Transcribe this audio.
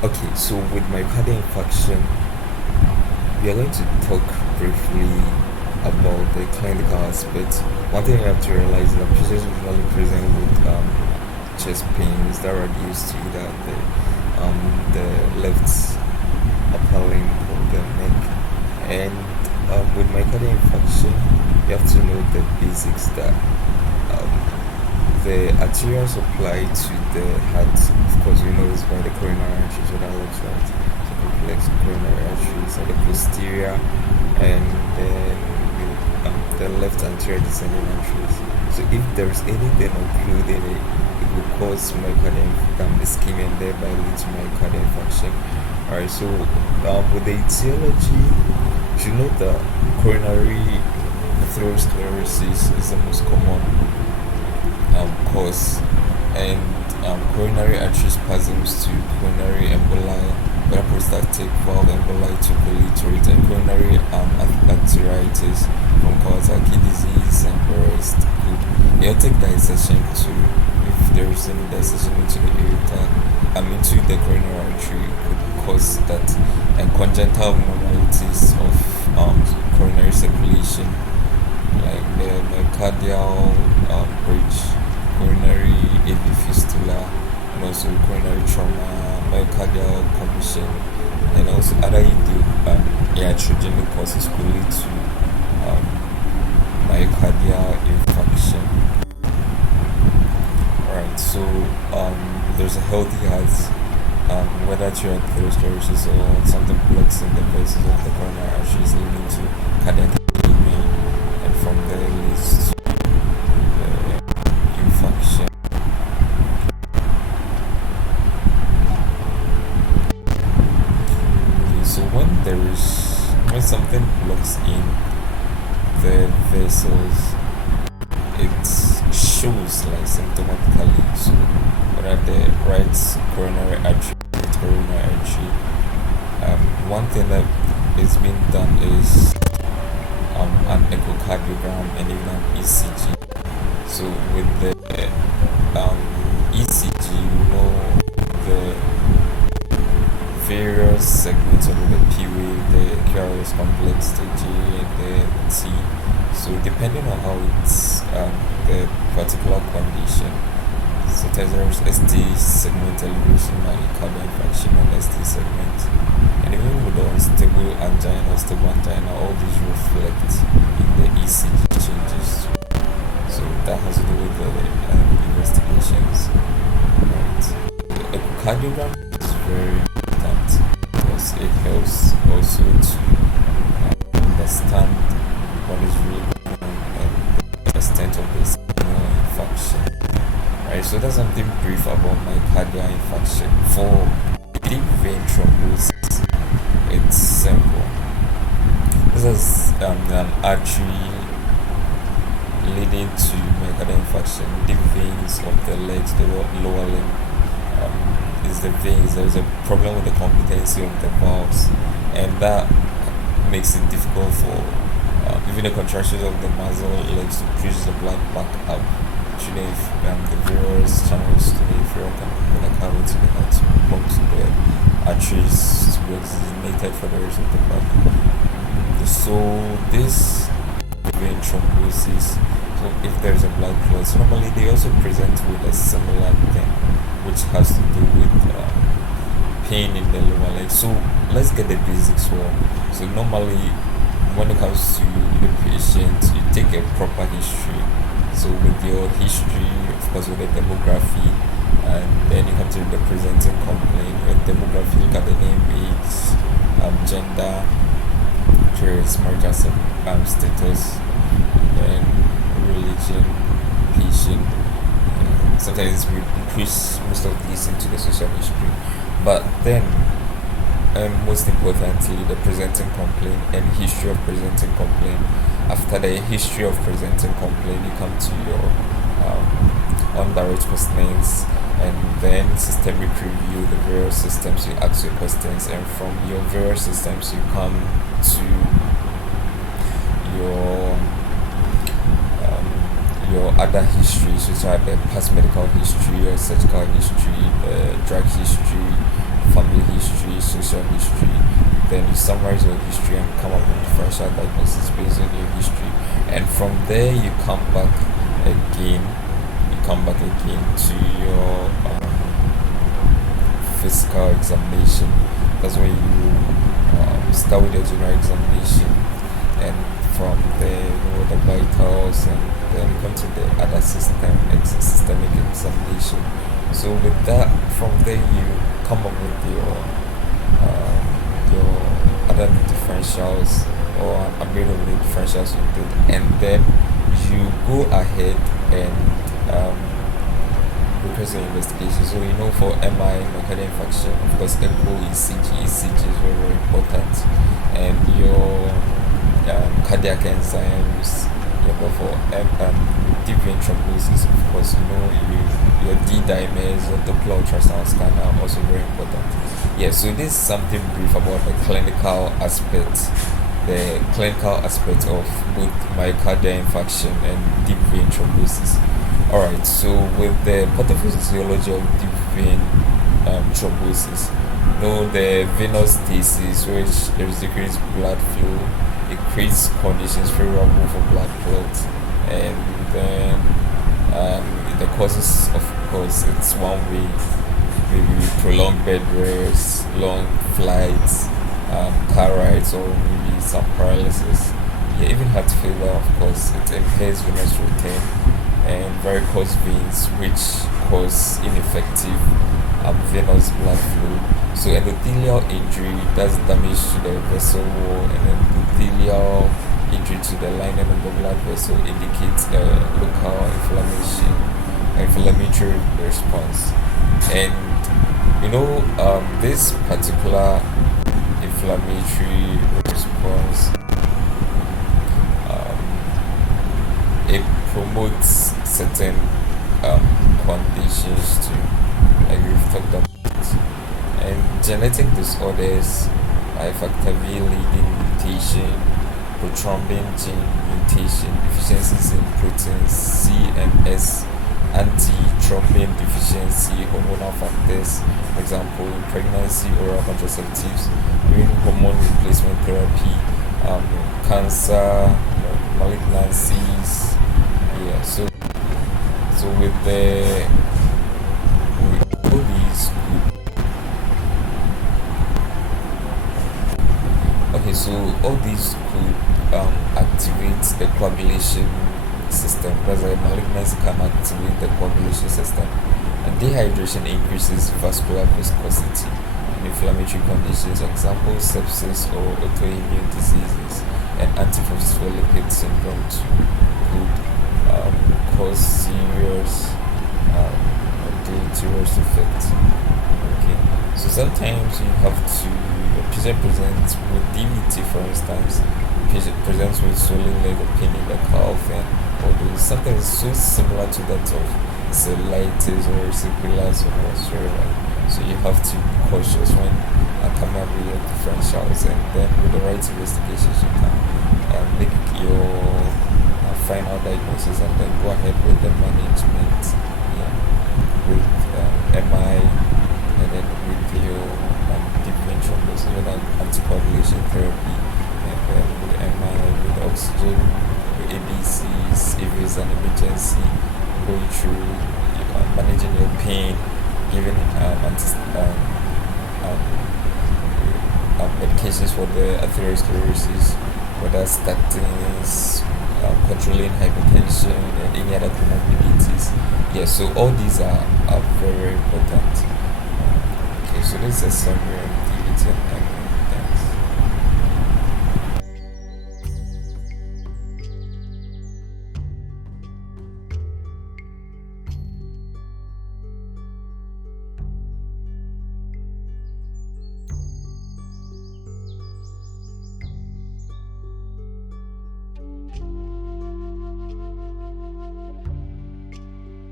Okay, so with myocardial infarction, we are going to talk briefly about the clinical aspect. One thing you have to realize is that patients usually present with chest pains that are reduced to either the left upper limb or the neck. And with myocardial infarction, you have to know the basics that the arterial supply to the heart, of course, we know is by the coronary arteries, so that looks right. So complex coronary arteries are the posterior, and then the left anterior descending arteries. So if there's anything occluding it, it will cause myocardial ischemia and thereby lead to myocardial infarction. Alright, so with the etiology, you should know that coronary atherosclerosis is the most common cause, and coronary artery spasms to coronary emboli, prostatic valve emboli to proliferate, and coronary arteritis from Kawasaki disease and the rest. Aortic dissection to, if there is any dissection into the aorta, into the coronary artery, could cause that, and congenital abnormalities of coronary circulation, like the myocardial bridge, coronary AV fistula, and also coronary trauma, myocardial commotion, and also other iatrogenic causes could lead to myocardial infarction. Alright, so there's a healthy heart, whether it's your atherosclerosis or something blocks in the vessels of the coronary arteries leading to cardiac arrhythmia, and from there leads to infarction. Okay, so when something blocks in the vessels, it shows like symptomatically. So whether the right coronary artery, coronary artery, one thing that is being done is an echocardiogram and even an ECG. So with the ECG, you know the various segments of the P wave, the QRS complex, the J, and the T. So depending on how it's the particular condition, sometimes there's ST segment elevation, myocardial infarction on ST segment, and even with the unstable angina, stable angina, all these reflect in the ECG changes. So that has to do with the investigations. Right. The echocardiogram is very important because it helps also to understand what is really going on and the extent of this infarction. Right, so that's something brief about myocardial infarction. For deep vein thrombosis, it's simple. This is an artery leading to myocardial infarction. Deep veins of the legs, the lower limb, is the veins. There is a problem with the competency of the valves, and that makes it difficult for even the contractions of the muscle legs to push the blood back up to the various channels to the inferior cavity to the heart to pump to the arteries to be oxygenated for the rest of the body. So this vein thrombosis, so if there's a blood clot, normally they also present with a similar thing, which has to do with pain in the lower leg. So let's get the basics wrong. So normally when it comes to the patient, you take a proper history. So with your history, of course, with the demography, and then you come to the presenting complaint. With demography, look at the name, age, gender, marital status, then religion, patient. Sometimes we increase most of these into the social history, but then most importantly, the presenting complaint and history of presenting complaint. After the history of presenting complaint, you come to your on-direct questionings, and then systemic review the various systems. You ask your questions, and from your various systems, you come to your other histories, which are the past medical history, your surgical history, the drug history, family then you summarize your history and come up with differential diagnosis based on your history. And from there, you come back again. To your physical examination. That's where you start with the general examination, and from there you know the vitals, and then you come to the other systemic examination. So with that, from there you come up with your other differentials, or a bit of the differentials you did, and then you go ahead and request an investigation. So you know, for MI, myocardial infarction, of course echo, ECG is very, very important, and your cardiac enzymes. Yeah, for deep vein thrombosis, of course, you know, your D-dimers, your Doppler ultrasound scan are also very important. Yeah, so this is something brief about the clinical aspect of both myocardial infarction and deep vein thrombosis. Alright, so with the pathophysiology of deep vein thrombosis, you know, the venous stasis, which there is decreased blood flow, it creates conditions favorable for blood clots, and then the causes, of course, it's one way, maybe prolonged bed rest, long flights, car rides, or maybe some paralysis. Yeah, even heart failure, of course, it impairs venous return, and varicose veins, which cause ineffective venous blood flow. So endothelial injury does damage to the vessel wall, and endothelial injury to the lining of the blood vessel indicates local inflammatory response. And you know, this particular inflammatory response, it promotes certain conditions too, like we've talked about. And genetic disorders like factor V leading mutation, prothrombin gene mutation, deficiencies in proteins C and S, anti-thrombin deficiency, hormonal factors, for example, in pregnancy, oral contraceptives, immune hormone replacement therapy, cancer, malignancies. Yeah, so with all these so all these could activate the coagulation system. That's why malignancy can activate the coagulation system, and dehydration increases vascular viscosity in inflammatory conditions, example sepsis or autoimmune diseases, and antiphospholipid syndrome could cause serious deleterious effects. Okay, so sometimes you have to, a patient presents with DVT, for instance, patient presents with swelling leg or pain in the calf, and although something is so similar to that of cellulitis or erysipelas or whatsoever, so you have to be cautious when coming up with your differentials, and then with the right investigations you can make your final diagnosis, and then go ahead with the management, with MI, and then with your deep vein thrombosis, with anticoagulation therapy, and then with MI, with oxygen, with ABCs, if it's an emergency, going through managing your pain, giving medications for the atherosclerosis, whether statins, controlling hypertension, and any other comorbidities. Yes, so all these are very important. Okay, so this is a summary of DVT and